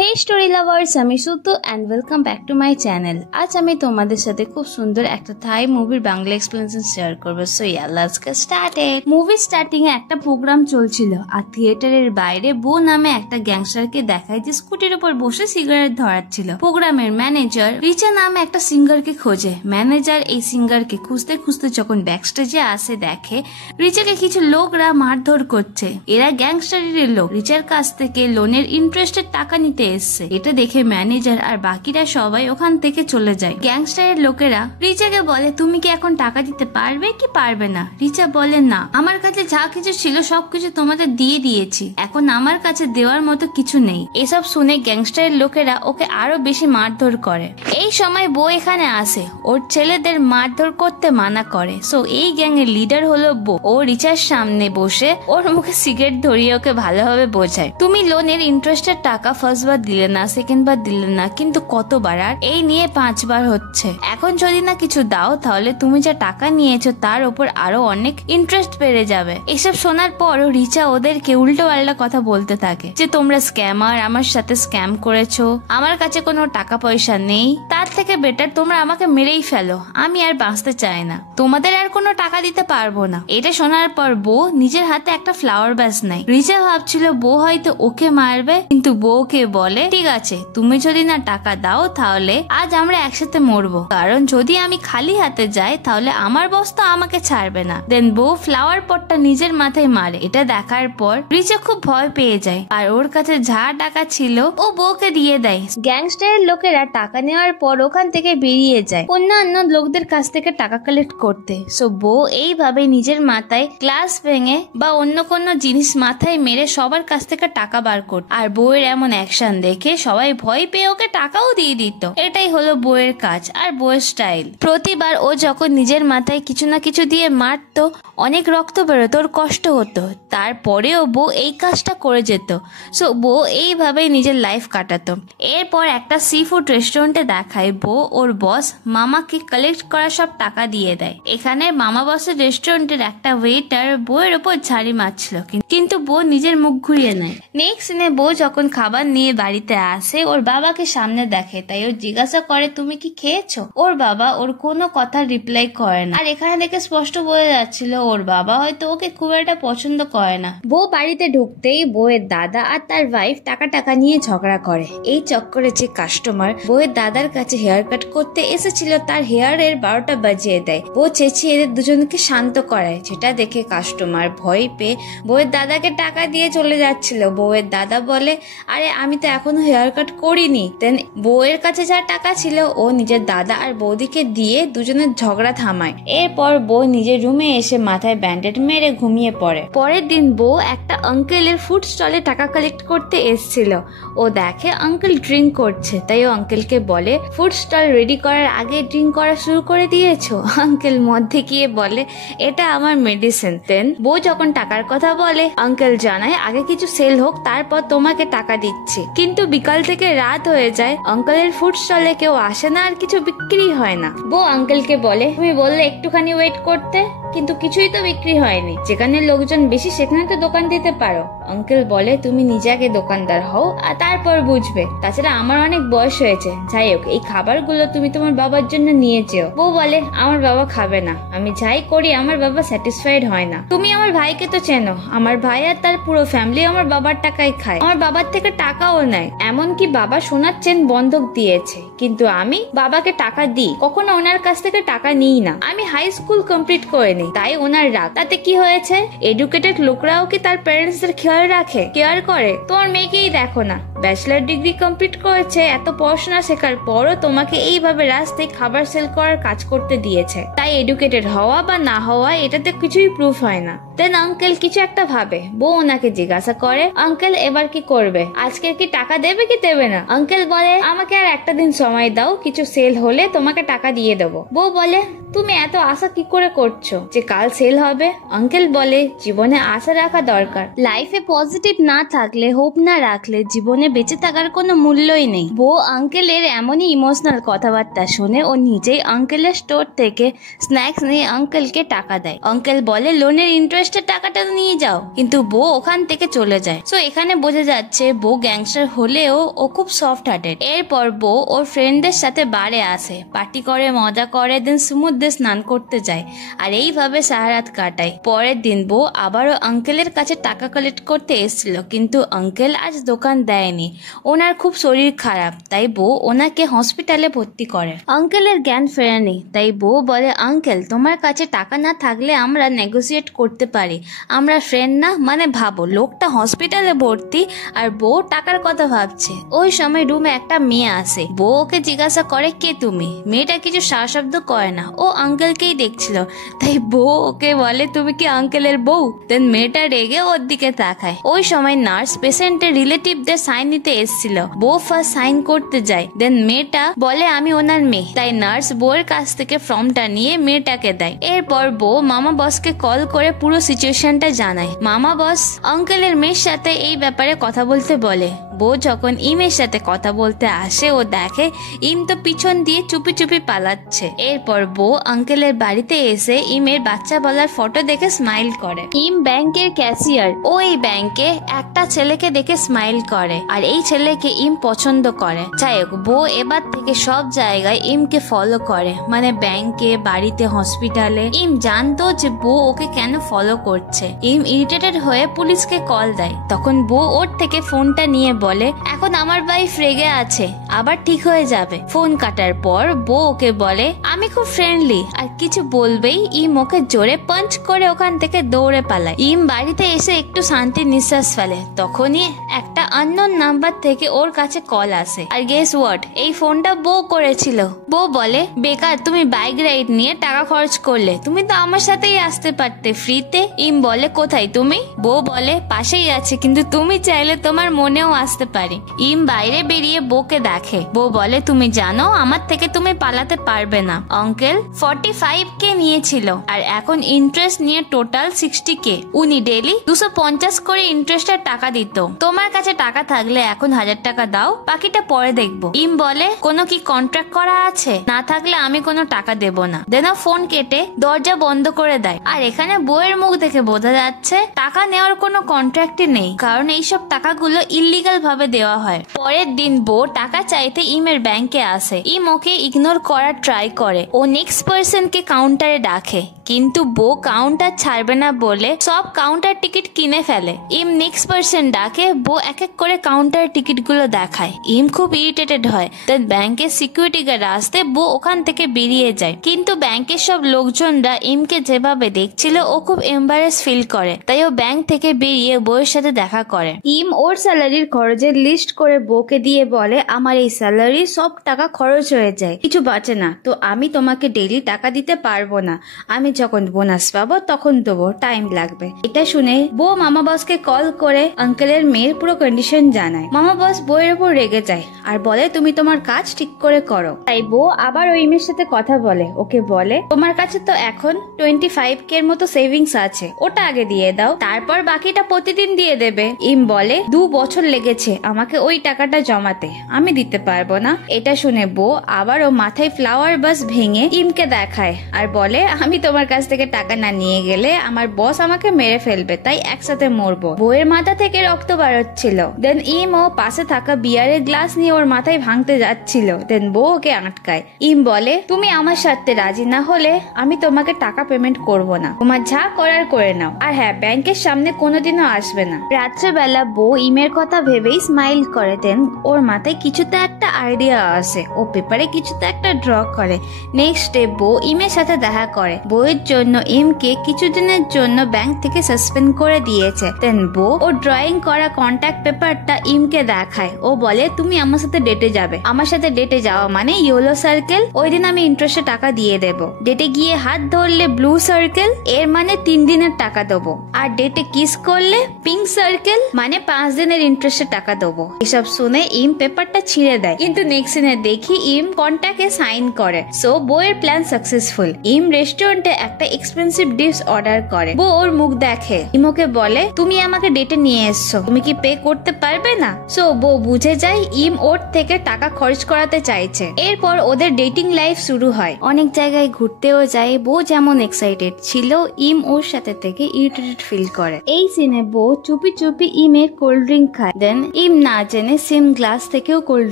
হে story lovers, আমি Sutu and welcome back to my channel. আজ আমি তোমাদের সাথে খুব সুন্দর একটা থাই মুভির বাংলা এক্সপ্লেনেশন শেয়ার করবো। So let's get started. Movie starting এ একটা প্রোগ্রাম চলছিল আর থিয়েটারের বাইরে বো নামে একটা গ্যাংস্টারকে দেখায় যে স্কুটির উপর বসে সিগারেট ধরাচ্ছিল। প্রোগ্রামের ম্যানেজার রিচা নামে একটা সিঙ্গারকে খোঁজে। ম্যানেজার এই সিঙ্গারকে খুঁজতে খুঁজতে যখন ব্যাকস্টেজে আসে দেখে রিচাকে কিছু লোকরা মারধর করছে। এরা গ্যাংস্টারের লোক, রিচার কাছ থেকে লোনের ইন্টারেস্টের টাকা নিতে এসছে। এটা দেখে ম্যানেজার আর বাকিরা সবাই ওখান থেকে চলে যায়। গ্যাংস্টারের লোকেরা রিচাকে বলে, তুমি কি এখন টাকা দিতে পারবে কি পারবে না? রিচা বলে, না, আমার কাছে যা কিছু ছিল সবকিছু তোমাদের দিয়ে দিয়েছি, এখন আমার কাছে দেওয়ার মতো কিছু নেই। এসব শুনে গ্যাংস্টারের লোকেরা ওকে আরো বেশি মারধর করে। এই সময় বউ এখানে আসে, ওর ছেলেদের মারধর করতে মানা করে। সো এই গ্যাং এর লিডার হলো বউ। ও রিচার সামনে বসে ওর মুখে সিগারেট ধরিয়ে ওকে ভালোভাবে বোঝায়, তুমি লোনের ইন্টারেস্টের টাকা ফার্স্ট বার দিলে না, সেকেন্ড বার দিলে না, কিন্তু কতবার? আর এই নিয়ে 5 বার হচ্ছে। এখন যদি না কিছু দাও তাহলে তুমি যা টাকা নিয়েছো তার উপর আরো অনেক ইন্টারেস্ট বেড়ে যাবে। এসব শোনার পর রিচা ওদেরকে উল্টো পাল্টা কথা বলতে থাকে যে তোমরা স্ক্যামার, আমার সাথে স্ক্যাম করেছো, আমার কাছে কোনো টাকা পয়সা নেই, তার থেকে বেটার তোমরা আমাকে মেরেই ফেলো, আমি আর বাঁচতে চাই না, তোমাদের আর কোনো টাকা দিতে পারবো না। এটা শোনার পর বউ নিজের হাতে একটা ফ্লাওয়ার ব্যাস নেয়। রিচা ভাবছিল বউ হয়তো ওকে মারবে, কিন্তু বউকে বলে, ঠিক আছে, তুমি যদি না টাকা দাও তাহলে আজ আমরা একসাথে মরবো, কারণ যদি আমি খালি হাতে যাই তাহলে আমার বস তো আমাকে ছাড়বে না। দেন বউ ফ্লাওয়ার পটটা নিজের মাথায় মারে। এটা দেখার পর রিচা খুব ভয় পেয়ে যায় আর ওর কাছে যা টাকা ছিল ও বউকে দিয়ে দেয়। গ্যাংস্টারের লোকেরা টাকা নেওয়ার পর ওখান থেকে বেরিয়ে যায় অন্যান্য লোকদের কাছ থেকে টাকা কালেক্ট করতে। সো বউ এইভাবে নিজের মাথায় গ্লাস ভেঙে বা অন্য কোনো জিনিস মাথায় মেরে সবার কাছ থেকে টাকা বার করত। আর বউয়ের এমন অ্যাকশন দেখে সবাই ভয় পেয়ে ওকে টাকাও দিয়ে দিত। এটাই হলো বউয়ের কাজ আর বউয়ের স্টাইল। প্রতিবার ও যখন নিজের মাথায় কিছু না কিছু দিয়ে মারতো, অনেক রক্ত বেরোতো, ওর কষ্ট হতো, তারপরেও বউ এই কাজটা করে যেত। সো বউ এইভাবেই নিজের লাইফ কাটাতো। এরপর একটা সি ফুড রেস্টুরেন্টে দেখায় বউ ওর বস মামাকে কালেক্ট করা সব টাকা দিয়ে দেয়। এখানে মামা বসের রেস্টুরেন্টের একটা ওয়েটার বউয়ের ওপর ঝাড়ি মারছিল, কিন্তু বউ নিজের মুখ ঘুরিয়ে নেয়। নেক্সট দিনে বউ যখন খাবার নিয়ে বাড়িতে আসে ওর বাবাকে সামনে দেখে, তাই ও জিজ্ঞাসা করে, তুমি কি খেয়েছো? ওর বাবা ওর কোনো কথা রিপ্লাই করে না। আর এখানে দেখে স্পষ্ট বোঝা যাচ্ছিল ওর বাবা হয়তো ওকে খুব একটা পছন্দ করে না। বউ বাড়িতে ঢুকতেই বউয়ের দাদা আর তার ওয়াইফ টাকা নিয়ে ঝগড়া করে। এই চক্করে যে কাস্টমার বউয়ের দাদার কাছে হেয়ার কাট করতে এসেছিল তার হেয়ারের 12টা বাজিয়ে দেয়। বউ চেঁচিয়ে এদের দুজনকে শান্ত করায়, যেটা দেখে কাস্টমার ভয় পেয়ে বউয়ের দাদাকে টাকা দিয়ে চলে যাচ্ছিল। বউয়ের দাদা বলে, আরে আমি তো এখনো হেয়ার কাট করিনি। দেন বউয়ের কাছে যা টাকা ছিল ও নিজের দাদা আর বৌদিকে দিয়ে দুজনের ঝগড়া থামায়। এরপর বউ নিজের রুমে এসে মাথায় ব্যান্ডেড মেরে ঘুমিয়ে পড়ে। পরের দিন বউ একটা আঙ্কেলের ফুড স্টলে টাকা কালেক্ট করতে এসেছিল। ও দেখে আঙ্কেল ড্রিঙ্ক করছে, তাই ও আঙ্কেলকে বলে, ফুড স্টল রেডি করার আগে ড্রিঙ্ক করা শুরু করে দিয়েছো? আঙ্কেল মধ্যে গিয়ে বলে, এটা আমার মেডিসিন। দেন বউ যখন টাকার কথা বলে আঙ্কেল জানায়, আগে কিছু সেল হোক তারপর তোমাকে টাকা দিচ্ছি। কিন্তু বিকাল থেকে রাত হয়ে যায়, আঙ্কেলের ফুড স্টলে কেউ আসে না আর কিছু বিক্রি হয় না। বউ আঙ্কেলকে বলে, তুমি বললে একটুখানি ওয়েট করতে, কিন্তু কিছুই তো বিক্রি হয়নি, যেখানে লোকজন বেশি সেখানে তো দোকান দিতে পারো। আঙ্কেল বলে, তুমি নিজে আগে দোকানদার হও আর তারপর বুঝবে, তাছাড়া আমার অনেক বয়স হয়েছে, যাই হোক এই খাবারগুলো তুমি তোমার বাবার জন্য নিয়ে যেও। বউ বলে, আমার বাবা খাবে না, আমি যাই করি আমার বাবা স্যাটিসফাইড হয় না। তুমি আমার ভাইকে তো চেনো, আমার ভাই আর তার পুরো ফ্যামিলি আমার বাবার টাকায় খায়, আমার বাবার থেকে টাকাও নেয়, এমনকি বাবা সোনার চেন বন্ধক দিয়েছে, কিন্তু আমি বাবাকে টাকা দিই, কখনো ওনার কাছ থেকে টাকা নিই না। আমি হাই স্কুল কমপ্লিট করিনি, তাই ওনার রাগ। তাতে কি হয়েছে? এডুকেটেড লোকরাও কি তার প্যারেন্টসদের খেয়াল রাখে, কেয়ার করে? তোমার মেয়েকেই দেখো না, ব্যাচেলার ডিগ্রি কমপ্লিট করেছে, এত পড়াশোনা শেখার পরও তোমাকে এইভাবে রাস্তায় খাবার সেল করার কাজ করতে দিয়েছে। তাই এডুকেটেড হওয়া বা না হওয়া এটাতে কিছুই প্রুফ হয় না। দেন আঙ্কেল কিছু একটা ভাবে। বউ ওনাকে জিজ্ঞাসা করে, আঙ্কেল এবার কি করবে? আজকে কি টাকা দেবে কি দেবে না? আঙ্কেল বলে, আমাকে আর একটা দিন সময় দাও, কিছু সেল হলে তোমাকে টাকা দিয়ে দেবো। বউ বলে, তুমি এত আশা কি করে করছো? যে কাল সেল হবে। আঙ্কেল বলে জীবনে আশা রাখা দরকার, লাইফে পজিটিভ না থাকলে, হোপ না রাখলে জীবনে বেঁচে থাকার কোনো মূল্যই নেই। বউ আঙ্কেলের এমনই ইমোশনাল কথাবার্তা শুনে ও নিজেই আঙ্কেলের স্টোর থেকে স্ন্যাক্স নিয়ে আঙ্কেলকে টাকা দেয়। আঙ্কেল বলে লোনের ইন্টারেস্টের টাকাটা নিয়ে যাও, কিন্তু বউ ওখান থেকে চলে যায়। সো এখানে বোঝা যাচ্ছে বউ গ্যাংস্টার হলেও ও খুব সফট হার্টেড। এরপর বউ ওর ফ্রেন্ডদের সাথে বারে আসে, পার্টি করে, মজা করে, দেন সমুদ্রে স্নান করতে যায়, আর এইভাবে সারা রাত কাটায়। পরের দিন বউ আবারও আঙ্কেলের কাছে টাকা কালেক্ট করতে এসেছিল, কিন্তু আঙ্কেল আজ দোকান দেয়নি, ওনার খুব শরীর খারাপ, তাই বউ ওনাকে হসপিটালে ভর্তি করে। আঙ্কেলের জ্ঞান ফেরেনি, তাই বউ বলে আঙ্কেল তোমার কাছে টাকা না থাকলে আমরা নেগোসিয়েট করতে পারি, আমরা ফ্রেন্ড না? মানে ভাবো, লোকটা হসপিটালে ভর্তি আর বউ টাকার কথা ভাবছে। ওই সময় রুমে একটা মেয়ে আসে, বউ ওকে জিজ্ঞাসা করে কে তুমি? মেয়েটা কিছু সাহশব্দ করে না, ও আঙ্কেলকেই দেখছিল, তাই বউ ওকে বলে তুমি কি আঙ্কেলের বউ? দেন মেয়েটা রেগে ওর দিকে তাকায়। ওই সময় নার্স পেশেন্টের রিলেটিভদের সাইন নিতে এসেছিল, বউ ফার্স্ট সাইন করতে যায়, দেন মেয়েটা বলে আমি ওনার মেয়ে, তাই নার্স বউয়ের কাছ থেকে ফর্মটা নিয়ে মেয়েটাকে দেয়। এরপর বউ মামা বসকে কল করে পুরো সিচুয়েশনটা জানায়। মামা বস আঙ্কেলের মেয়ের সাথে এই ব্যাপারে কথা বলতে বলে। বউ যখন ইমের সাথে কথা বলতে আসে, ও দেখে ইম তো পিছন দিয়ে চুপি চুপি পালাচ্ছে। এরপর বউ আঙ্কেলের বাড়িতে এসে ইমের বাচ্চা বলার ফটো দেখে স্মাইল করে। ইম ব্যাংকের ক্যাশিয়ার, ও এই ব্যাংকে একটা ছেলেকে দেখে স্মাইল করে, আর এই ছেলেকে ইম পছন্দ করে। যাই হোক, বউ এবার থেকে সব জায়গায় ইমকে ফলো করে, মানে ব্যাংকে, বাড়িতে, হসপিটালে। ইম জানতো যে বউ ওকে কেন ফলো করছে। ইম ইরিটেটেড হয়ে পুলিশকে কল দেয়। তখন বউ ওর থেকে ফোনটা নিয়ে বলে এখন আমার ওয়াইফ রেগে আছে, আবার ঠিক হয়ে যাবে। ফোন কাটার পর বউ ওকে বলে আমি খুব ফ্রেন্ডলি, আর কিছু বলবেই ইম ওকে জোরে পাঞ্চ করে ওখান থেকে দৌড়ে পালায়। ইম বাড়িতে এসে একটু শান্তির নিঃশ্বাস ফেলে, তখনই একটা আননোন নাম্বার থেকে ওর কাছে কল আসে। আর গেস হোয়াট, এই ফোনটা বউ করেছিল। বউ বলে বেকার তুমি বাইক রাইড নিয়ে টাকা খরচ করলে, তুমি তো আমার সাথেই আসতে পারতে ফ্রিতে। ইম বলে কোথায় তুমি? বউ বলে পাশেই আছে, কিন্তু তুমি চাইলে তোমার মনেও আসতে পারি। ইম বাইরে বেরিয়ে বউকে দেখে। বউ বলে তুমি জানো আমার থেকে তুমি পালাতে পারবে না। আঙ্কেল 45K নিয়েছিল, আর এখন ইন্টারেস্ট নিয়ে টোটাল 60K। উনি ডেলি 250 করে ইন্টারেস্টের টাকা দিত। তোমার কাছে টাকা থাকলে এখন 1000 টাকা দাও, বাকিটা পরে দেখবো। ইম বলে কোনো কি কন্ট্রাক্ট করা আছে? না থাকলে আমি কোনো টাকা দেব না। দেন ফোন কেটে দরজা বন্ধ করে দেয়। আর এখানে বউয়ের মুখ দেখে বোঝা যাচ্ছে টাকা নেওয়ার কোনো কন্ট্রাক্টই নেই, কারণ এইসব টাকাগুলো ইলিগাল ভাবে দেওয়া হয়। পরের দিন বউ টাকা চাইতে ইমের ব্যাংকে আসে। ইম ওকে ইগনোর করার ট্রাই করে, ও নেক্সট পার্সনকে কাউন্টারে ডাকে, কিন্তু বউ কাউন্টার ছাড়বে না বলে সব কাউন্টার টিকিট কিনে ফেলে। ইম নেক্সট পার্সন ডাকে, বউ এক এক করে কাউন্টার টিকিট গুলো দেখায়। ইম খুব ইরিটেটেড হয়। দেন ব্যাংকের সিকিউরিটি গার্ড আসতে বউ ওখান থেকে বেরিয়ে যায়, কিন্তু ব্যাংকের সব লোকজনরা ইমকে যেভাবে দেখছিল ও খুব এম্বারেস ফিল করে, তাই ও ব্যাংক থেকে বেরিয়ে বউয়ের সাথে দেখা করে। ইম ওর স্যালারির খরচের লিস্ট করে বউকে দিয়ে বলে আমার এই স্যালারি সব টাকা খরচ হয়ে যায়, কিছু বাঁচে না, তো আমি তোমাকে ডেইলি টাকা দিতে পারবো না, আমি যখন বোনাস পাবো তখন দেবো, টাইম লাগবে। এটা শুনে বউ মামা বসকে কল করে আঙ্কেলের মেয়ের পুরো কন্ডিশন জানায়। মামা বস বউয়ের উপর রেগে যায় আর বলে তুমি তোমার কাজ ঠিক করে করো। তাই বউ আবার ওই মেয়ের সাথে কথা বলে, ওকে বলে তোমার কাছে তো এখন 25K এর মতো সেভিংস আছে, ওটা আগে দিয়ে দাও, তারপর বাকিটা প্রতিদিন দিয়ে দেবে। ইম বলে 2 বছর লেগেছে আমাকে ওই টাকাটা জমাতে, আমি দিতে পারবো না। এটা শুনে বউ আবারও মাথায় ফ্লাওয়ার বাস ভেঙে ইমকে দেখায় আর বলে আমি তোমার কাছ থেকে টাকা না নিয়ে গেলে আমার বস আমাকে মেরে ফেলবে, তাই একসাথে মরবো। বউয়ের মাথা থেকে রক্ত বেরোচ্ছিল। দেন ইম ও পাশে থাকা বিয়ারের গ্লাস নিয়ে ওর মাথায় ভাঙতে যাচ্ছিল। দেন বউ ওকে আটকায়। ইম বলে তুমি আমার সাথে রাজি না হলে আমি তোমাকে টাকা পেমেন্ট করব না, তোমার যা করার করে নাও, আর হ্যাঁ ব্যাংকের সামনে কোনোদিনও আসবে না। রাত্রেবেলা বউ ইমের কথা ভেবেই স্মাইল করে। দেন ওর মাথায় কিছুতে একটা আইডিয়া আসে, ও পেপারে কিছুতে একটা ড্র করে। নেক্সট ডে বউ ইমের সাথে দেখা করে। বউয়ের জন্য ইমকে কিছুদিনের জন্য ব্যাংক থেকে সাসপেন্ড করে দিয়েছে। দেন বউ ও ড্রয়িং করা কন্ট্যাক্ট পেপারটা ইমকে দেখায়। ও বলে তুমি আমার সাথে ডেটে যাবে, আমার সাথে ডেটে যাওয়া মানে ইয়েলো সার্কেল, ওই দিন আমি ইন্টারেস্টে টাকা দিয়ে দেবো। ডেটে গিয়ে হাত ধরলে ব্লু সার্কেল, এর মানে 3 দিনের টাকা দেবো, আর ডেটে কিস করলে পিঙ্ক সার্কেল, মানে 5 দিনের ইন্টারেস্টে টাকা দেবো। এসব শুনে ইম পেপারটা ছিঁড়ে দেয়, কিন্তু নেক্সট দিনে দেখি ইম কন্ট্যাক্টে সাইন করে। সো বউয়ের প্ল্যান সাকসেসফুল। ইম রেস্টুরেন্টে একটা এক্সপেন্সিভ ডিশ অর্ডার করে। বউ ওর মুখ দেখে, ইমোকে বলে তুমি আমাকে ডেটে নিয়ে এসছো, তুমি কি পে করতে পারবে না? সো বউ বুঝে যায় ইম ওর থেকে টাকা খরচ করাতে চাইছে। এরপর ওদের ডেটিং লাইফ শুরু হয়, অনেক জায়গায় ঘুরতেও যায়। বউ যেমন এক্সাইটেড ছিল, ইম ওর সাথে থেকে ইরিটেটেড ফিল করে। এই সিনে বউ চুপি চুপি ইমের কোল্ড ড্রিঙ্ক খায়, দেন ইম না জেনে সেম গ্লাস থেকেও কোল্ড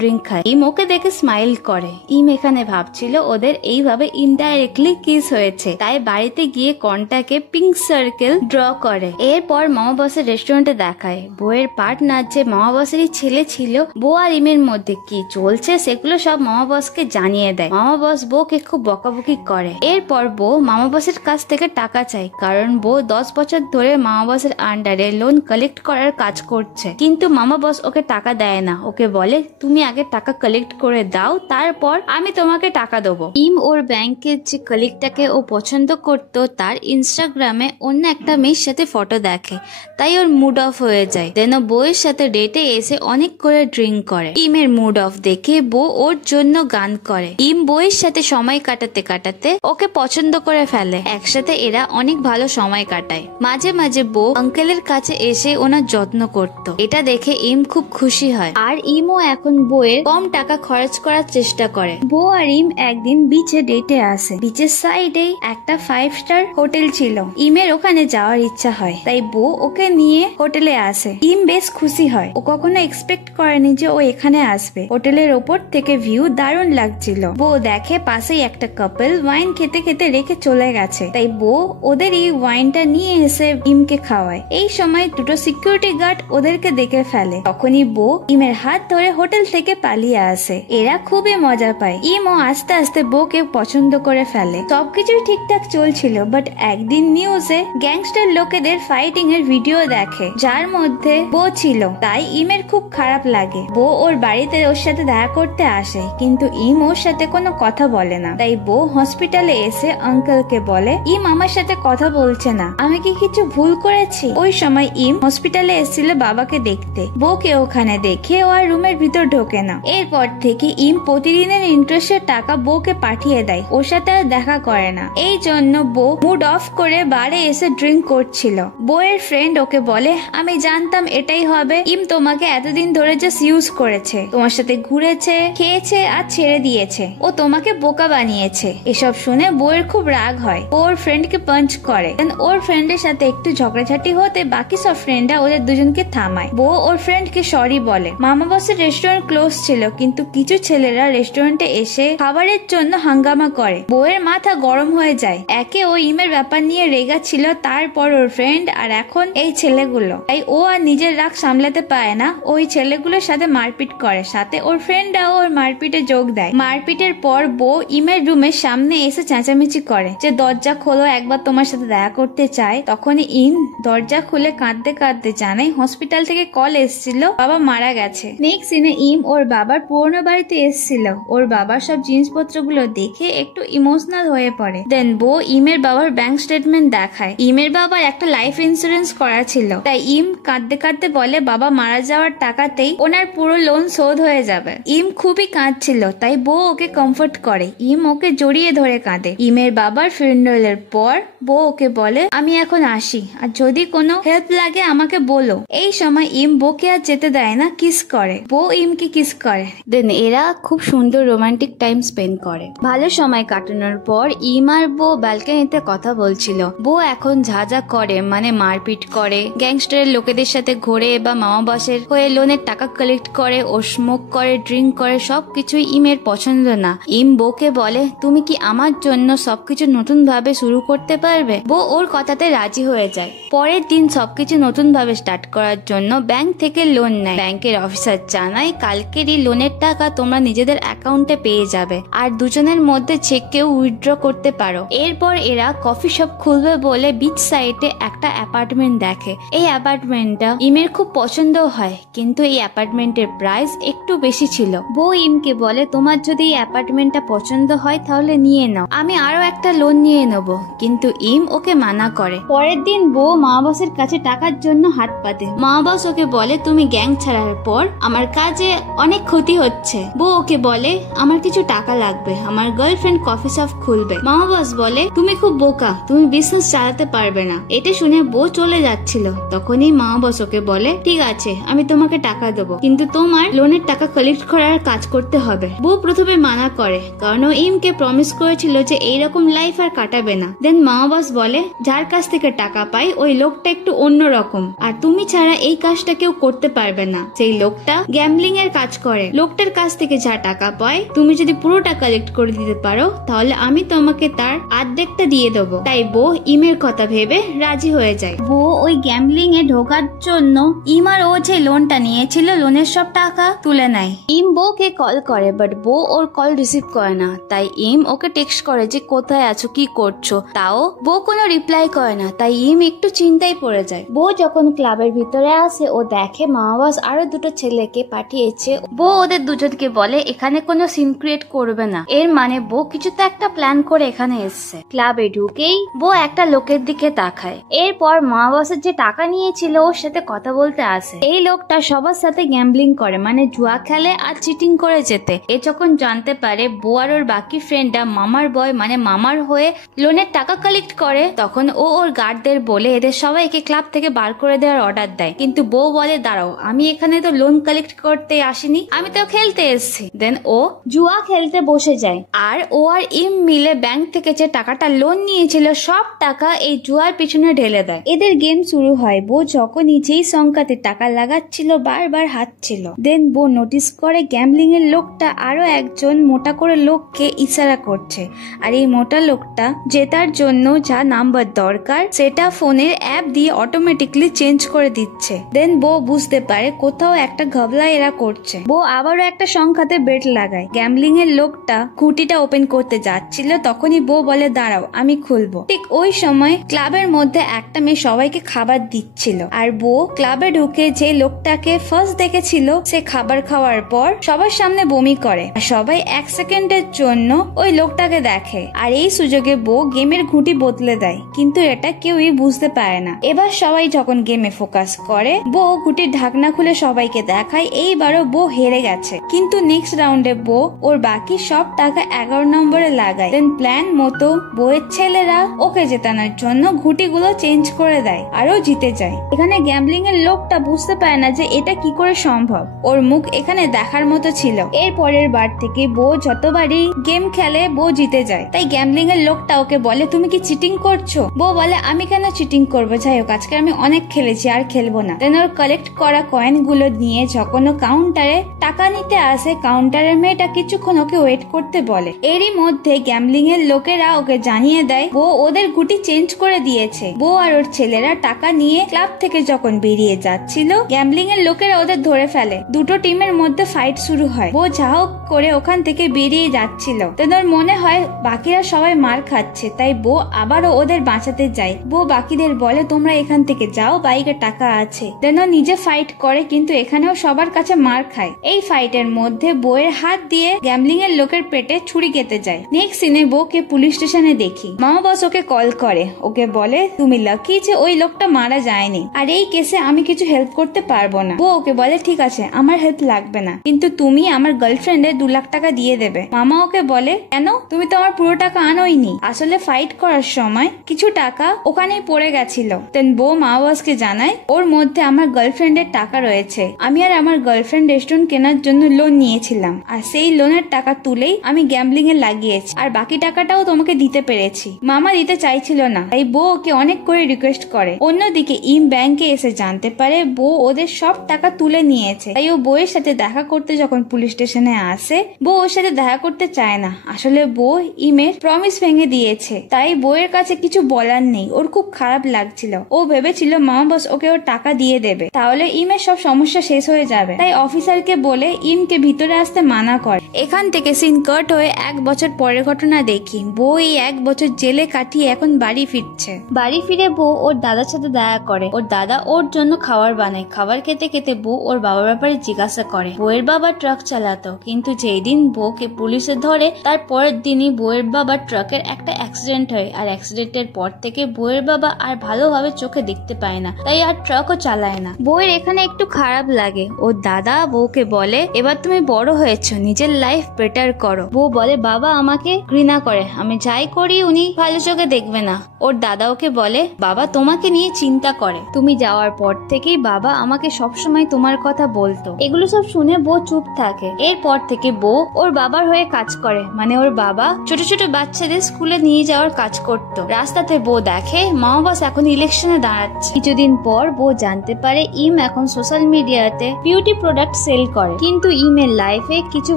ড্রিঙ্ক খায়। ইম ওকে দেখে স্মাইল করে। ইম এখানে ভাবছিল ওদের এইভাবে ইনডাইরেক্টলি কিস হয়েছে, তাই বাড়িতে গিয়ে কন্টাকে পিঙ্ক সার্কেল ড্র করে। এরপর মামা বসের রেস্টুরেন্টে দেখায় বউয়ের পার্টনার যে মামা বসেরই ছেলে ছিল। বউ আর ইমের মধ্যে কি চলছে সেগুলো সব মামা বসকে জানিয়ে দেয়। মামা বস বউকে খুব বকাবকি করে। এরপর বউ মামা বসের কাছ থেকে টাকা চায়, কারণ বউ 10 বছর ধরে মামা বসের আন্ডারে লোন কালেক্ট করার কাজ করছে, কিন্তু মামা বস ওকে টাকা দেয় না। ওকে বলে তুমি আগে টাকা কালেক্ট করে দাও, তারপর আমি তোমাকে টাকা দেবো। ইম ওর ব্যাংকের যে কালেক্টটাকে ও পছন্দ করতো তার ইনস্টাগ্রামে অন্য একটা মেয়ের সাথে ফটো দেখে, তাই ওর মুড অফ হয়ে যায়। দেন ও বউয়ের সাথে ডেটে এসে অনেক করে ড্রিঙ্ক করে। ইমের মুড অফ দেখে বউ ওর জন্য গান করে। ইম বউয়ের সাথে সময় কাটাতে কাটাতে ওকে পছন্দ করে ফেলে। একসাথে এরা অনেক ভালো সময় কাটায়। মাঝে মাঝে বউ আঙ্কেলের কাছে এসে ওনার যত্ন করত। এটা দেখে ইম খুব খুশি হয়, আর ইমও এখন বউয়ের কম টাকা খরচ করার চেষ্টা করে। বউ আর ইম একদিন বিচে ডেটে আসে। বিচের সাইডে একটা 5 স্টার হোটেল ছিল। ইমের ওখানে যাওয়ার ইচ্ছা হয়, তাই বউ ওকে নিয়ে হোটেলে আসে। ইম বেশ খুশি হয়, ও কখনো এক্সপেক্ট করেনি যে ও এখানে আসবে। হোটেলের ওপর থেকে ভিউ দারুণ লাগছিল। বউ দেখে পাশেই একটা কাপল ওয়াইন খেতে খেতে রেখে চলে গেছে, তাই বউ ওদের এই ওয়াইনটা নিয়ে এসে ইমকে খাওয়ায়। এই সময় দুটো সিকিউরিটি গার্ড ওদেরকে দেখে ফেলে। তখনই বউ ইমের হাত ধরে হোটেল থেকে পালিয়ে আসে। এরা খুবই মজা পায়। ইমও আস্তে আস্তে বউকে পছন্দ করে ফেলে। সবকিছুই ঠিকঠাক চলছিল, বাট একদিন নিউজে গ্যাংস্টার লোকেদের ফাইটিং এর ভিডিও দেখে, যার মধ্যে বউ ছিল। তাই ইমের খুব খারাপ লাগে। বউ ওর বাড়িতে ওর সাথে দেখা করতে আসে, কিন্তু ইম ওর সাথে কোনো কথা বলে না। তাই বউ হসপিটালে এসে আঙ্কেলকে বলে ইম আমার সাথে কথা বলছে না, আমি কি কিছু ভুল করেছি? ওই সময় ইম হসপিটালে এসেছিল বাবাকে দেখতে। বউকে ওখানে দেখে ও আর রুমের ভিতর ঢোকে না। এরপর থেকে ইম প্রতিদিনের ইন্টারেস্টের টাকা বউকে পাঠিয়ে দেয়, ওর সাথে আর দেখা করে না। এই জন্য বউ মুড অফ করে বারে এসে ড্রিঙ্ক করছিল। বউয়ের ফ্রেন্ড ওকে বলে আমি জানতাম এটাই হবে, ইম তোমাকে এতদিন ধরে জাস্ট ইউজ করেছে, তোমার সাথে ঘুরেছে, খেয়েছে আর ছেড়ে দিয়েছে, ও তোমাকে বোকা বানিয়েছে। এসব শুনে বউয়ের খুব রাগ হয়, ওর ফ্রেন্ডকে পাঞ্চ করে। ওর ফ্রেন্ডের সাথে একটু ঝগড়াঝাটি হতে বাকি সব ফ্রেন্ডরা ওদের দুজনকে থামায়। বউ ওর ফ্রেন্ডকে সরি বলে। মামা বসের রেস্টুরেন্ট ক্লোজ ছিল, কিন্তু কিছু ছেলেরা রেস্টুরেন্টে এসে খাবারের জন্য হাঙ্গামা করে। বউয়ের মাথা গরম হয়ে যায়। একে ও ইমের ব্যাপার নিয়ে রেগা ছিল, তারপর ওর ফ্রেন্ড, আর এখন এই ছেলেগুলো। তাই ও আর নিজের রাগ সামলাতে পারে না, ওই ছেলেগুলোর সাথে মারপিট করে। সাথে ওর ফ্রেন্ডরাও ওর মারপিটে যোগ দেয়। মারপিটের পর বউ ইমের রুমের সামনে এসে চেঁচামেচি করে যে দরজা খোলো, একবার তোমার সাথে দেখা করতে চায়। তখনই ইম দরজা খুলে কাঁদতে কাঁদতে জানায় হসপিটাল থেকে কল এসেছিল, বাবা মারা গেছে। নেক্সট সিনে ইম ওর বাবার পুরনো বাড়িতে এসেছিল। ওর বাবার সব জিনিসপত্রগুলো দেখে একটু ইমোশনাল হয়ে পড়ে। দেন বউ ইমের বাবার ব্যাংক স্টেটমেন্ট দেখায়। ইমের বাবার একটা লাইফ ইন্স্যুরেন্স করা ছিল, তাই ইম কাঁদতে কাঁদতে বলে বাবা মারা যাওয়ার টাকাতেই ওনার পুরো লোন শোধ হয়ে যাবে। ইম খুবই কাঁদছিল, তাই বউ ওকে কমফোর্ট করে। ইম ওকে জড়িয়ে ধরে কাঁদে। ইমের বাবার ফুনারালের পর বউ ওকে বলে আমি এখন আসি, আর যদি কোনো হেল্প লাগে আমাকে বলো। এই সময় ইম বউকে আর যেতে দেয় না, কিস করে। বউ ইমকে কিস করে। দেন এরা খুব সুন্দর রোমান্টিক টাইম স্পেন্ড করে। ভালো সময় কাটানোর পর ইম আর বউ ব্যালকনিতে কথা বলছিল। বউ এখন যা যা করে, মানে মারপিট করে, গ্যাংস্টারের লোকেদের সাথে ঘোরে বা মামা বসের হয়ে লোনের টাকা কালেক্ট করে, ও স্মোক করে, ড্রিঙ্ক করে, সবকিছুই ইমের পছন্দ না। ইম বউকে বলে তুমি কি আমার জন্য সবকিছু নতুন ভাবে শুরু করতে পারবে? বউ ওর কথাতে রাজি হয়ে যায়। পরের দিন সবকিছু নতুন ভাবে স্টার্ট করার জন্য ব্যাংক থেকে লোন নেয়। ব্যাংকের অফিসার জানায় কালকেরই লোনের টাকা তোমরা নিজেদের অ্যাকাউন্টে পেয়ে যাবে, আর দুজনের মধ্যে চেককেও উইথড্র করতে পারো। এরপর এরা কফি শপ খুলবে বলে বিচ সাইডে একটা অ্যাপার্টমেন্ট দেখে। এই অ্যাপার্টমেন্টটা ইমের খুব পছন্দ হয়, কিন্তু এই অ্যাপার্টমেন্টের প্রাইস একটু বেশি ছিল। বউ ইমকে বলে তোমার যদি এই অ্যাপার্টমেন্টটা পছন্দ হয় তাহলে নিয়ে নাও, আমি আরো একটা লোন নিয়ে নেবো। কিন্তু ইম ওকে মানা করে। পরের দিন বউ মাহবাসের কাছে টাকার জন্য হাত পাতে। মাহবাস ওকে বলে তুমি গ্যাং ছাড়ার পর আমার কাজে অনেক ক্ষতি হচ্ছে। বউ ওকে বলে আমার কিছু টাকা লাগবে, আমার গার্লফ্রেন্ড কফি শপ খুলবে। মাহবাস বলে তুমি খুব বোকা, তুমি বিজনেস চালাতে পারবে না। এটা শুনে বউ চলে যাচ্ছিল। তখনই মাহবাস ওকে বলে ঠিক আছে আমি তোমাকে টাকা দেবো, কিন্তু তোমার লোনের টাকা কালেক্ট করার কাজ করতে হবে। বউ প্রথমে মানা করে কারণ ও ইমকে প্রমিস করেছিল যে এইরকম লাইফ আর কাটাবে না। দেন মাহবাস বলে যার কাছ থেকে টাকা পাই ওই লোকটা একটু অন্যরকম, আর তুমি ছাড়া এই কাজটা কেউ করতে পারবে না। সেই লোকটা গ্যাম্বলিং এর কাজ করে। লোকটার কাছ থেকে যা টাকা পায় তুমি যদি পুরোটা কালেক্ট করে দিতে পারো তাহলে আমি তোমাকে তার অর্ধেকটা দিয়ে দেবো। তাই বউ ইমের কথা ভেবে রাজি হয়ে যায়। বউ ওই গ্যাম্বলিং এ ঢোকার জন্য ইম আর ও যে লোনটা নিয়েছিল লোনের সব টাকা তুলে নেয়। ইম বউকে কল করে বাট বউ ওর কল রিসিভ করে না। তাই ইম ওকে টেক্সট করে যে কোথায় আছো, কি করছো, তাও বউ কোনো রিপ্লাই করে না। তাই ইম একটু চিন্তায় পড়ে যায়। বউ যখন ক্লাবের ভিতরে আসে ও দেখে মাহবাস আরো দুটো ছেলেকে পাঠিয়েছে। বউ ওদের দুজনকে বলে এখানে কোনো সিন ক্রিয়েট করবে না। এর মানে বউ কিছু তো একটা প্ল্যান করে এখানে এসছে। ক্লাবে ঢুকেই বউ একটা লোকের দিকে তাকায়। এরপর মাহবাসের যে টাকা নিয়েছিল ওর সাথে কথা বলতে আসে। এই লোকটা সবার সাথে গ্যাম্বলিং করে, মানে জুয়া খেলে আর চিটিং করে যেতে। এ যখন জানতে পারে বউ আর ওর বাকি ফ্রেন্ডরা মামার বয় মানে মামার হয়ে লোনের টাকা কালেক্ট করে, তখন ও ওর গার্ডদের বলে এদের সবাইকে ক্লাব থেকে বার করে দেওয়ার অর্ডার দেয়। কিন্তু বউ বলে দাঁড়াও, আমি এখানে তো লোন কালেক্ট করতে আসিনি, আমি তো খেলতে এসেছি। দেন ও জুয়া খেলতে বসে যায়। আর ও আর ইম মিলে ব্যাংক থেকে যে টাকাটা লোন নিয়েছিল সব টাকা এই জুয়ার পিছনে ঢেলে দেয়। এদের গেম শুরু হয়। বউ যখনই যেই সংখ্যাতে টাকা লাগাচ্ছিল বারবার হাতছিল। দেন বউ নোটিস করে গ্যাম্বলিং এর লোকটা আরো একজন মোটা করে লোককে ইশারা করছে, আর এই মোটা লোকটা জেতার জন্য যা নাম্বার দরকার সেটা ফোনের অ্যাপ দিয়ে অটোমেটিকলি চেঞ্জ করে দিচ্ছে। দেন বউ বুঝতে পারে কোথাও একটা ঘাবলা এরা করছে। বউ আবারও একটা সংখ্যাতে বেট লাগায়। গ্যাম্বলিং এর লোকটা খুঁটিটা ওপেন করতে যাচ্ছিল, তখনই বউ বলে দাঁড়াও আমি খুলবো। ঠিক ওই সময় ক্লাবের মধ্যে একটা মেয়ে সবাইকে খাবার দিচ্ছিল, আর বউ ক্লাবে ঢুকে যে লোকটাকে ফার্স্ট দেখেছিল সে খাবার খাওয়ার পর সবার সামনে বমি করে। আর সবাই 1 সেকেন্ডের জন্য ওই লোকটাকে দেখে, আর এই সুযোগে বউ গেমের ঘুঁটি বদলে দেয়, কিন্তু এটা কেউই বুঝতে পারে না। এবার সবাই যখন গেমে ফোকাস করে বউ ঘুঁটির ঢাকনা খুলে সবাইকে দেখায় এইবারও বউ হেরে গেছে। কিন্তু নেক্সট রাউন্ডে বউ ওর বাকি সব টাকা 11 নম্বরে লাগায়। দেন প্ল্যান মতো বউয়ের ছেলেরা ওকে জেতানোর জন্য ঘুঁটিগুলো চেঞ্জ করে দেয়, আরও জিতে যায়। এখানে গ্যাম্বলিং এর লোকটা বুঝতে পারে না যে এটা কি করে সম্ভব। ওর মুখ এখানে দেখার মতো ছিল। এর পরের বার থেকে বউ যতবারই গেম খেলে বউ জিতে যায়। তাই গ্যাম্বলিং এর লোকটা ওকে বলে তুমি কি চিটিং করছো? বউ বলে আমি কেন চিটিং করবো, যাই হোক আজকে আমি অনেক খেলেছি আর খেলবো না। দেন ওর কালেক্ট করা কয়েন গুলো নিয়ে যখন ও কাউন্টারে টাকা নিতে আসে কাউন্টারের মেয়েটা কিছুক্ষণ ওকে ওয়েট করতে বলে। এরই মধ্যে গ্যাম্বলিং এর লোকেরা ওকে জানিয়ে দেয় বউ ওদের গুটি চেঞ্জ করে দিয়েছে। বউ আর ওর ছেলেরা টাকা নিয়ে ক্লাব থেকে যখন বেরিয়ে যাচ্ছিল গ্যাম্বলিং এর লোকেরা ওদের ধরে ফেলে। দুটো টিমের মধ্যে ফাইট শুরু হয়। বউ যা হোক করে ওখান থেকে বেরিয়ে যাচ্ছিল। দেন ওর মনে হয় বাকিরা সবাই মার খাচ্ছে, তাই বউ আবারও ওদের বাঁচাতে যায়। বউ বাকিদের বলে তোমরা এখান থেকে যাও, বাইকে টাকা আছে। দেন ও নিজে ফাইট করে, কিন্তু এখানেও সবার কাছে মার খায়। এই ফাইটের মধ্যে বউয়ের হাত দিয়ে গ্যাম্বলিং এর লোকের পেটে ছুরি কেটে যায়। নেক্সট সিনে বউকে পুলিশ স্টেশনে দেখি। মামা বস ওকে কল করে, ওকে বলে তুমি লাকি যে ওই লোকটা মারা যায়নি, আর এই কেসে আমি কিছু হেল্প করতে পারবো না। বউ ওকে বলে ঠিক আছে আমার হেল্প লাগবে না, কিন্তু তুমি আমার গার্লফ্রেন্ডের 2 লাখ টাকা দিয়ে দেবে। মামা ওকে বলে কেন, তুমি তো আমার পুরো টাকা আনোইনি, আসলে ফাইট করার সময় কিছু টাকা ওখানেই পড়ে গেছিল। দেন বউ মামা বসকে জানায় ওর মধ্যে আমার গার্লফ্রেন্ডের টাকা রয়েছে। আমি আর আমার গার্লফ্রেন্ড রেস্টুরেন্ট কেনার জন্য লোন নিয়েছিলাম, আর সেই লোনের টাকা তুলেই আমি গ্যাম্বলিং এ লাগিয়েছি, আর বাকি টাকাটাও তোমাকে দিতে পেরেছি। মামা দিতে চাইছিল না, তাই বউ ওকে অনেক করে রিকোয়েস্ট করে। অন্যদিকে ইম ব্যাংকে এসে জানতে পারে বউ ওদের সব টাকা তুলে নিয়েছে। তাই ও বউয়ের সাথে দেখা করতে যখন পুলিশ স্টেশনে আসে বউ ওর সাথে দেখা করতে চায় না। আসলে বউ ইমের প্রমিস ভেঙে দিয়েছে, তাই বউয়ের কাছে কিছু বলার নেই। ওর খুব খারাপ লাগছিল। ও ভেবেছিল মামা বস ওকে ওর টাকা দিয়ে দেবে, তাহলে ইমের সব সমস্যা শেষ হয়ে যাবে। তাই অফিসারকে বলে ইমকে ভিতরে আসতে মানা করে। এখান থেকে সিন কাট হয়ে 1 বছর পরের ঘটনা দেখি। বউ এই 1 বছর জেলে কাটিয়ে এখন বাড়ি ফিরছে। বাড়ি ফিরে বউ ওর দাদার সাথে দেখা করে। ওর দাদা ওর জন্য খাবার বানায়। খাবার খেতে খেতে বউ ওর বাবার ব্যাপারে জিজ্ঞাসা করে। বউয়ের বাবা ট্রাক চালাতো, কিন্তু যেই দিন বউকে পুলিশে ধরে তার পরের দিনই বউয়ের বাবার ট্রাকের একটা অ্যাক্সিডেন্ট হয়, আর আর অ্যাক্সিডেন্টের পর থেকে বউয়ের বাবা আর ভালোভাবে চোখে দেখতে পায় না, তাই আর ট্রাকও চালায় না। বউয়ের এখানে একটু খারাপ লাগে। ওর দাদা বউকে বলে এবার তুমি বড় হয়েছো, নিজের লাইফ বেটার করো। বউ বলে বাবা আমাকে ঘৃণা করে, আমি যাই করি উনি ভালো চোখে দেখবে না। ওর দাদা ওকে বলে বাবা তোমাকে নিয়ে চিন্তা করে, তুমি যাওয়ার পর থেকেই বাবা আমাকে সবসময় তোমার কথা বলতো। এগুলো সব শুনে বউ চুপ থাকে। এরপর থেকে বউ ওর বাবার হয়ে কাজ করে, মানে ওর বাবা ছোট ছোট বাচ্চাদের স্কুলে নিয়ে যাওয়ার কাজ করতো। রাস্তাতে বউ দেখে মামা বস এখন ইলেকশনে দাঁড়াচ্ছে। কিছুদিন পর বউ জানতে পারে ইম এখন সোশ্যাল মিডিয়াতে বিউটি প্রোডাক্ট সেল করে, কিন্তু ইমের লাইফে কিছু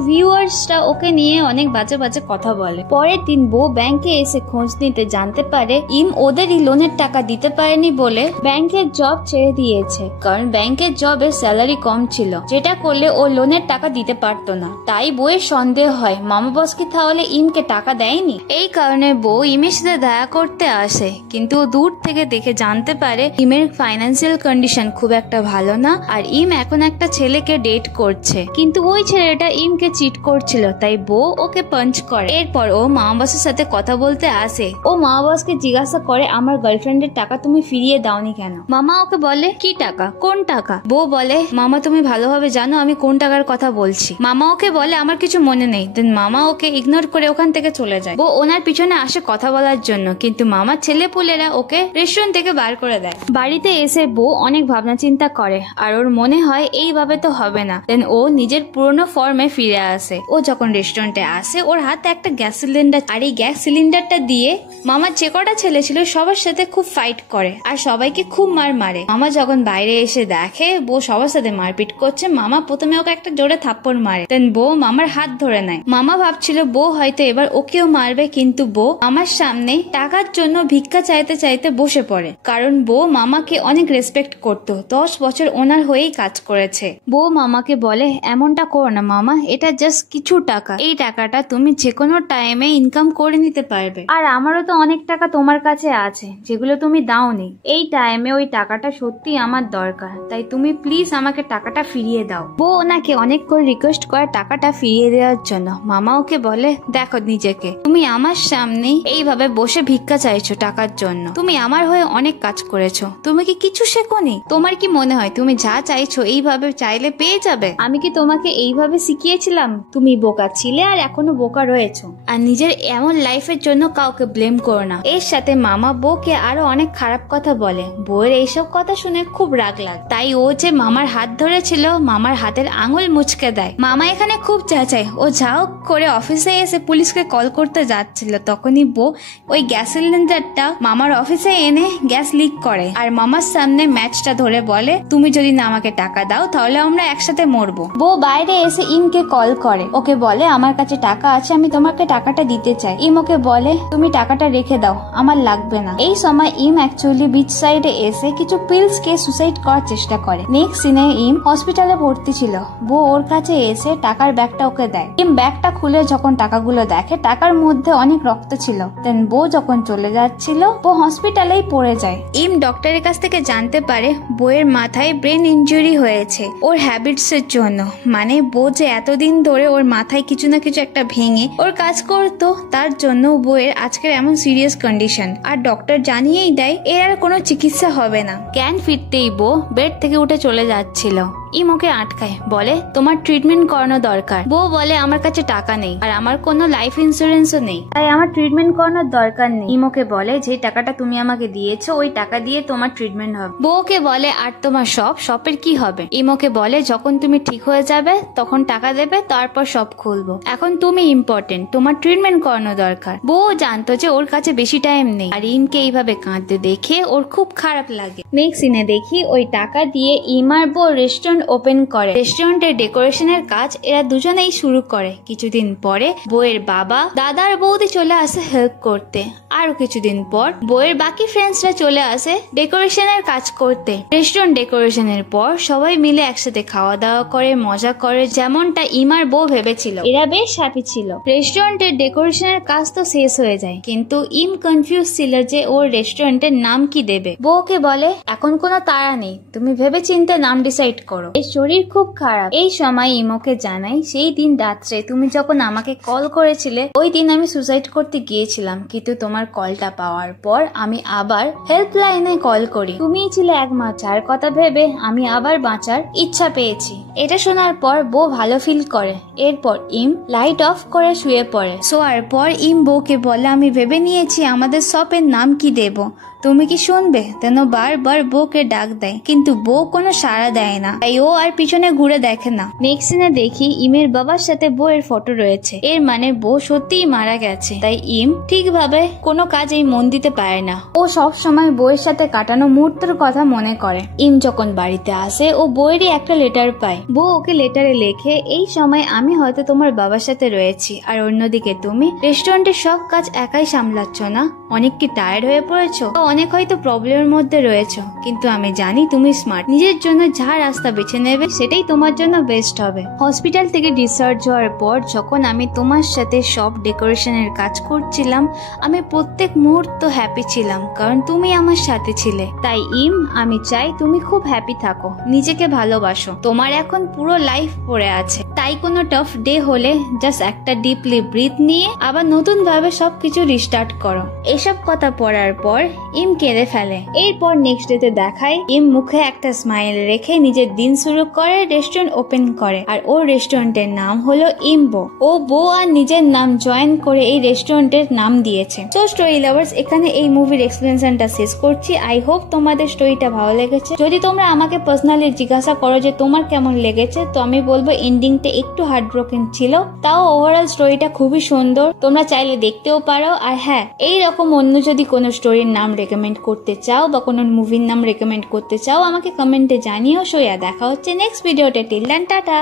ভিউয়ার্সরা ওকে নিয়ে অনেক বাজে বাজে কথা বলে। পরের দিন বউ ব্যাংকে এসে খোঁজ নিতে জানতে পারে ইম ওদেরই লোনের টাকা দিতে পারেনি বলে ব্যাংকের জব ছেড়ে দিয়েছে, কারণ ব্যাংকের জবের স্যালারি কম ছিল, যেটা করলে ও লোনের টাকা দিতে পারতো না। তাই বউয়ের সন্দেহ হয় মামা বস কি তাহলে ইমকে টাকা দেয়নি। এই কারণে বউ ইমের সাথে দেখা করতে আসে, কিন্তু ও দূর থেকে দেখে জানতে পারে ইমের ফাইন্যান্সিয়াল কন্ডিশন খুব একটা ভালো না, আর ইম এখন একটা ছেলেকে ডেট করছে, কিন্তু ওই ছেলেটা ইমকে চিট করছিল, তাই বউ ওকে পাঞ্চ করে। এরপর ও মামা বসের সাথে কথা বলতে আসে। ও মামা বসকে জিজ্ঞাসা করে আমার গার্লফ্রেন্ডের টাকা তুমি ফিরিয়ে দাওনি কেন। মামা ওকে বলে কি টাকা, কোন টাকা। বউ বলে মামা তুমি ভালোভাবে জানো আমি কোন টাকার কথা বলছি। মামা ওকে বলে আমার কিছু মনে নেই। দেন মামা ওকে ইগনোর করে ওখান থেকে চলে যায়। বউ ওনার পিছনে আসে কথা বলার জন্য, কিন্তু মামার ছেলে পুলেরা ওকে রেস্টুরেন্ট থেকে বার করে দেয়। বাড়িতে এসে বউ অনেক ভাবনা চিন্তা করে, আর ওর মনে হয় এইভাবে তো হবে না। দেন ও নিজের পুরনো ফর্মে ফিরে আসে। ও যখন রেস্টুরেন্টে আসে ওর হাতে একটা গ্যাস সিলিন্ডার, আর এই গ্যাস সিলিন্ডারটা দিয়ে মামার যে কটা ছেলে ছিল সবার সাথে খুব ফাইট করে আর সবাইকে খুব মারে। মামা যখন বাইরে এসে দেখে বউ সবার সাথে মারপিট করছে, মামা প্রথমে ওকে একটা জোরে থাপ্পড় মারে। দেন বউ মামার হাত ধরে নেয়। মামা ভাবছিল বউ হয়তো এবার ওকেও মারবে, কিন্তু বউ মামার সামনে টাকার জন্য ভিক্ষা চাইতে চাইতে বসে পড়ে, কারণ বউ মামাকে অনেক রেসপেক্ট করতো, 10 বছর ওনার হয়েই কাজ করেছে। বউ মামাকে বলে এমনটা করো না মামা, এটা জাস্ট কিছু টাকা, এই টাকাটা তুমি যে কোনো টাইমে ইনকাম করে নিতে পারবে, আর আমারও তো অনেক টাকা তোমার কাছে আছে যেগুলো তুমি দাওনি। এই টাইমে ওই টাকাটা সত্যি আমার দরকার, তাই তুমি প্লিজ আমাকে টাকাটা ফিরিয়ে দাও। বউ ওনাকে অনেক করে রিকোয়েস্ট করে টাকাটা ফিরিয়ে দেওয়ার জন্য। মামা ওকে বলে দেখো নিজেকে, তুমি আমার সামনে এইভাবে বসে ভিক্ষা চাইছো টাকার জন্য, তুমি আমার হয়ে অনেক কাজ করেছো, তুমি কি কিছু শেখোনি? তোমার কি মনে হয় তুমি যা চাইছো এইভাবে চাইলে পেয়ে যাবে? আমি কি তোমাকে এইভাবে শিখিয়েছিলাম? তুমি বোকা ছিলে আর এখনো বোকা রয়েছো। আর নিজের এমন লাইফের জন্য কাউকে ব্লেম করো না। এর সাথে মামা বউকে আরো অনেক খারাপ কথা বলে। বউয়ের এইসব কথা শুনে খুব রাগ লাগে, তাই ও যে মামার হাত ধরেছিল মামার হাতের আঙুল মুচকে দেয়। মামা এখানে খুব চেঁচায়। ও যাও করে অফিসে এসে পুলিশকে কল করতে যাচ্ছিল, তখনই বউ ওই গ্যাস সিলিন্ডারটা মামার অফিসে এনে গ্যাস লিক করে, আর মামার সামনে ম্যাচটা ধরে বলে তুমি যদি না আমাকে টাকা দাও তাহলে আমরা একসাথে মরবো। বউ বাইরে এসে ইমকে কল করে, ওকে বলে আমার কাছে টাকা আছে, আমি তোমাকে টাকাটা দিতে চাই। ইম ওকে বলে তুমি টাকাটা রেখে দাও, আমার লাগবে না। এই সময় ইম অ্যাকচুয়ালি বিচ সাইডে এসে কিছু পিলস কে সুসাইড করার চেষ্টা করে। নেক্সট সিনে ইম হসপিটালে ভর্তি ছিল। বউ ওর কাছে এসে টাকার ব্যাগটা ওকে দেয়। ইম ব্যাগটা খুলে যখন টাকাগুলো দেখে টাকার মধ্যে অনেক রক্ত ছিল। দেন বউ যখন চলে যাচ্ছিল বউ হসপিটালেই পড়ে যায়। ইম ডক্টরের কাছ থেকে জানতে পারে বউয়ের মাথায় ব্রেন ইনজুরি হয়েছে ওর হ্যাবিটস এর জন্য, মানে বউ যে এতদিন ধরে ওর মাথায় কিছু না কিছু একটা ভেঙে ওর কাজ করতো, তার জন্য বউয়ের আজকের এমন সিরিয়াস কন্ডিশন। আর ডক্টর জানিয়েই দেয় এর আর কোনো চিকিৎসা হবে না। জ্ঞান ফিরতেই বউ বেড থেকে উঠে চলে যাচ্ছিল। ইম ওকে আটকায়, বলে তোমার ট্রিটমেন্ট করানো দরকার। বউ বলে আমার কাছে টাকা নেই আর আমার কোনো লাইফ ইন্স্যুরেন্সও নেই, তাই আমার ট্রিটমেন্ট করানোর দরকার নেই। ইম ওকে বলে যে টাকাটা তুমি আমাকে দিয়েছো ওই টাকা দিয়ে তোমার ট্রিটমেন্ট হবে। বউকে বলে আর তোমার শপের কি হবে? ইম ওকে বলে যখন তুমি ঠিক হয়ে যাবে তখন টাকা দেবে, তারপর সব খুলবো, এখন তুমি ইম্পর্টেন্ট, তোমার ট্রিটমেন্ট করানো দরকার। বউ জানতো যে ওর কাছে বেশি টাইম নেই, আর ইমকে এইভাবে কাঁদতে দেখে ওর খুব খারাপ লাগে। নেক্সট সিনে দেখি ওই টাকা দিয়ে ইম আর বউ রেস্টুরেন্ট ওপেন করে। রেস্টুরেন্টের ডেকোরেশনের কাজ এরা দুজনেই শুরু করে। কিছুদিন পরে বউয়ের বাবা দাদা আর বৌদি চলে আসে হেল্প করতে। আরো কিছুদিন পর বউয়ের বাকি ফ্রেন্ডসরা চলে আসে ডেকোরেশনের কাজ করতে। রেস্টুরেন্ট ডেকোরেশনের পর সবাই মিলে একসাথে খাওয়া দাওয়া করে মজা করে, যেমনটা ইমার বউ ভেবেছিল। এরা বেশ হ্যাপি ছিল। রেস্টুরেন্টের ডেকোরেশনের কাজ তো শেষ হয়ে যায়, কিন্তু ইম কনফিউজ ছিল যে ওর রেস্টুরেন্টের নাম কি দেবে। বউকে বলে এখন কোনো তাড়া নেই, তুমি ভেবে চিন্তে নাম ডিসাইড করো। এর শরীর খুব খারাপ। এই সময় ইমোকে জানাই, সেই দিন রাত্রে তুমি যখন আমাকে কল করেছিলে, ওই দিন আমি সুসাইড করতে গিয়েছিলাম, কিন্তু তোমার কলটা পাওয়ার পর আমি আবার হেল্পলাইনে কল করি। তুমিই ছিলে একমাত্র যার কথা ভেবে আমি আবার বাঁচার ইচ্ছা পেয়েছি। এটা শোনার পর বউ ভালো ফিল করে। এরপর ইম লাইট অফ করে শুয়ে পড়ে। শোয়ার পর ইম বউকে বলে, আমি ভেবে নিয়েছি আমাদের শপের নাম কি দেব, তুমি কি শুনবে? তেন বারবার বউকে ডাক দেয়, কিন্তু বউ কোনো সাড়া দেয় না, তাই ও আর পিছনে ঘুরে দেখে না। নেক্সট সিনে দেখি ইমের বাবার সাথে বউয়ের ফটো রয়েছে। এর মানে বউ সত্যিই মারা গেছে। তাই ইম ঠিকভাবে কোনো কাজেই মন দিতে পারে না। ও সব সময় বউয়ের সাথে কাটানো মুহূর্তের কথা মনে করে। ইম যখন বাড়িতে আসে, ও বউয়েরই একটা লেটার পায়। বউ ওকে লেটারে লেখে, এই সময় আমি হয়তো তোমার বাবার সাথে রয়েছি, আর অন্যদিকে তুমি রেস্টুরেন্টের সব কাজ একাই সামলাচ্ছ না? অনেক কি টায়ার্ড হয়ে পড়েছো? অনেক হয়তো প্রবলেমের মধ্যে রয়েছো, কিন্তু আমি জানি তুমি স্মার্ট। নিজের জন্য যা রাস্তা বেছে নেবে সেটাই তোমার জন্য বেস্ট হবে। হসপিটাল থেকে ডিসচার্জ হওয়ার পর যখন আমি তোমার সাথে সব ডেকোরেশনের কাজ করছিলাম, আমি প্রত্যেক মুহূর্ত হ্যাপি ছিলাম, কারণ তুমি আমার সাথে ছিলে। তাই ইম, আমি চাই তুমি খুব হ্যাপি থাকো, নিজেকে ভালোবাসো। তোমার এখন পুরো লাইফ পড়ে আছে, তাই কোনো টাফ ডে হলে জাস্ট একটা ডিপলি ব্রিথ নিয়ে আবার নতুন ভাবে সবকিছু রিস্টার্ট করো। এসব কথা পড়ার পর ইম কেঁদে ফেলে। এরপর নেক্সট ডেতে দেখায় ইম মুখে একটা স্মাইল রেখে নিজের দিন শুরু করে, রেস্টুরেন্ট ওপেন করে। আর ওর রেস্টুরেন্টের নাম হলো ইমবো। ও বউ আর নিজের নাম জয়েন করে এই রেস্টুরেন্টের নাম দিয়েছে। সো স্টোরি লাভার্স, এখানে এই মুভির এক্সপ্লেনেশনটা শেষ করছি। আই হোপ তোমাদের স্টোরিটা ভালো লেগেছে। যদি তোমরা আমাকে পার্সোনালি জিজ্ঞাসা করো যে তোমার কেমন লেগেছে, তো আমি বলবো এন্ডিংটা একটু হার্ট ব্রোকেন ছিল, তাও ওভারঅল স্টোরিটা খুবই সুন্দর, তোমরা চাইলে দেখতেও পারো। আর হ্যাঁ, এইরকম অন্য যদি কোনো স্টোরির নাম রেকমেন্ড করতে চাও বা কোনো মুভির নাম রেকমেন্ড করতে চাও, আমাকে কমেন্টে জানিও। সোয়া দেখা হচ্ছে নেক্সট ভিডিওতে। Till then, tata.